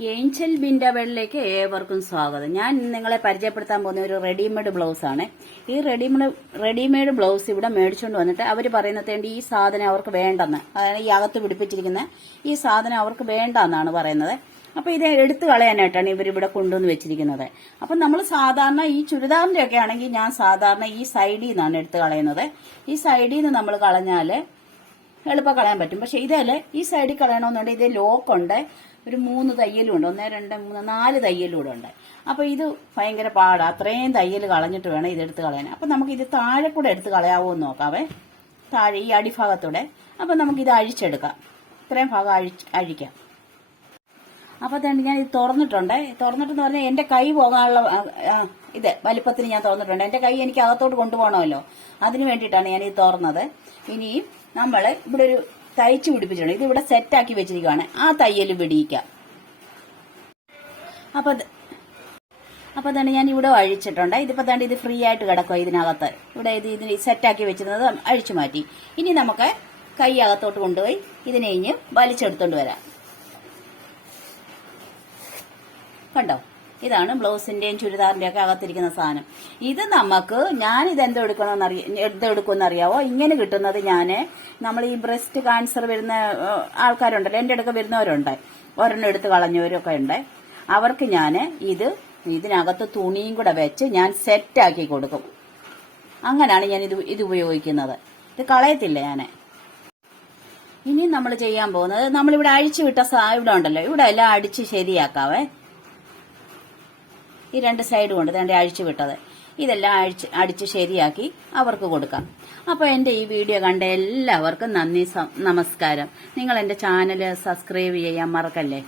Angel ബിൻഡബിളിലേക്ക് ഏവർക്കും സ്വാഗതം. ഞാൻ നിങ്ങളെ പരിചയപ്പെടുത്താൻ പോകുന്ന ഒരു റെഡിമെയ്ഡ് ബ്ലൗസ് ആണ്. ഈ റെഡിമെയ്ഡ് റെഡിമെയ്ഡ് ബ്ലൗസ് ഇവിടെ മേടിച്ചുകൊണ്ട് വന്നിട്ട് അവർ പറയുന്നത് ഈ സാധനം അവർക്ക് വേണ്ടെന്ന്. അതായത് ഈ അകത്ത് പിടിപ്പിച്ചിരിക്കുന്ന ഈ സാധനം അവർക്ക് വേണ്ട എന്നാണ് പറയുന്നത്. അപ്പൊ ഇത് എടുത്തു കളയാനായിട്ടാണ് ഇവരിവിടെ കൊണ്ടുവന്ന് വെച്ചിരിക്കുന്നത്. അപ്പൊ നമ്മൾ സാധാരണ ഈ ചുരിദാറിന്റെ ഒക്കെ ആണെങ്കിൽ ഞാൻ സാധാരണ ഈ സൈഡിൽ നിന്നാണ് എടുത്തു കളയുന്നത്. ഈ സൈഡിൽ നിന്ന് നമ്മൾ കളഞ്ഞാൽ എളുപ്പം കളയാൻ പറ്റും. പക്ഷെ ഇതല്ല ഈ സൈഡിൽ കളയണമെന്നുണ്ടെങ്കിൽ ഇത് ലോക്കുണ്ട് ഒരു മൂന്ന് തയ്യലും ഉണ്ട് ഒന്ന് രണ്ട് മൂന്ന് നാല് തയ്യലും കൂടെ ഉണ്ട് അപ്പൊ ഇത് ഭയങ്കര പാടാ. അത്രയും തയ്യൽ കളഞ്ഞിട്ട് വേണം ഇതെടുത്ത് കളയാൻ. അപ്പൊ നമുക്ക് ഇത് താഴെ കൂടെ എടുത്ത് കളയാവോ എന്ന് നോക്കാവേ. താഴെ ഈ അടിഭാഗത്തൂടെ. അപ്പൊ നമുക്ക് ഇത് അഴിച്ചെടുക്കാം. ഇത്രയും ഭാഗം അഴിച്ച് അഴിക്കാം. അപ്പൊ തന്നെ ഞാൻ ഇത് തുറന്നിട്ടുണ്ട്. തുറന്നിട്ടെന്ന് പറഞ്ഞാൽ എന്റെ കൈ പോകാനുള്ള ഇത് വലിപ്പത്തിന് ഞാൻ തുറന്നിട്ടുണ്ട്. എന്റെ കൈ എനിക്ക് അകത്തോട്ട് കൊണ്ടുപോകണമല്ലോ. അതിന് വേണ്ടിയിട്ടാണ് ഞാൻ ഇത് തുറന്നത്. ഇനിയും നമ്മൾ ഇവിടെ ഒരു തയ്ച്ചു പിടിപ്പിച്ചിട്ടുണ്ട്. ഇത് ഇവിടെ സെറ്റാക്കി വെച്ചിരിക്കുകയാണ് ആ തയ്യൽ പിടിയിക്കാം അപ്പം അപ്പോൾ അപ്പൊ തന്നെ ഞാൻ ഇവിടെ അഴിച്ചിട്ടുണ്ട്. ഇതിപ്പോ തന്നെ ഇത് ഫ്രീ ആയിട്ട് കിടക്കുക ഇതിനകത്ത്. ഇവിടെ ഇത് ഇതിന് സെറ്റാക്കി വെച്ചിരുന്നത് അഴിച്ചു മാറ്റി. ഇനി നമുക്ക് കൈ അകത്തോട്ട് കൊണ്ടുപോയി ഇതിനെ ഇഞ്ഞ് വലിച്ചെടുത്തോണ്ട് വരാം. കണ്ടോ? ഇതാണ് ബ്ലൗസിന്റെയും ചുരിദാറിന്റെയും ഒക്കെ അകത്തിരിക്കുന്ന സാധനം. ഇത് നമുക്ക് ഞാൻ ഇത് എന്തെടുക്കണമെന്ന് അറിയ എന്തോ എടുക്കുമെന്ന് അറിയാവോ ഇങ്ങനെ കിട്ടുന്നത് ഞാൻ നമ്മൾ ഈ ബ്രസ്റ്റ് കാൻസർ വരുന്ന ആൾക്കാരുണ്ടല്ലോ എന്റെ അടുക്ക വരുന്നവരുണ്ട്. ഒരെണ്ണം എടുത്ത് കളഞ്ഞവരൊക്കെ ഉണ്ട്. അവർക്ക് ഞാൻ ഇത് ഇതിനകത്ത് തുണിയും കൂടെ വെച്ച് ഞാൻ സെറ്റാക്കി കൊടുക്കും. അങ്ങനെയാണ് ഞാൻ ഇത് ഇത് ഉപയോഗിക്കുന്നത്. ഇത് കളയത്തില്ല ഞാൻ ഇനി നമ്മൾ ചെയ്യാൻ പോകുന്നത് നമ്മളിവിടെ അഴിച്ചു വിട്ട ഇവിടെ ഉണ്ടല്ലോ ഇവിടെ എല്ലാം അടിച്ച് ശരിയാക്കാവേ. ഈ രണ്ട് സൈഡും ഉണ്ട് തേണ്ട അഴിച്ചു വിട്ടത്. ഇതെല്ലാം അഴിച്ച് അടിച്ച് ശരിയാക്കി അവർക്ക് കൊടുക്കാം. അപ്പോൾ എന്റെ ഈ വീഡിയോ കണ്ട എല്ലാവർക്കും നന്ദി നമസ്കാരം. നിങ്ങൾ എന്റെ ചാനൽ സബ്സ്ക്രൈബ് ചെയ്യാൻ മറക്കല്ലേ?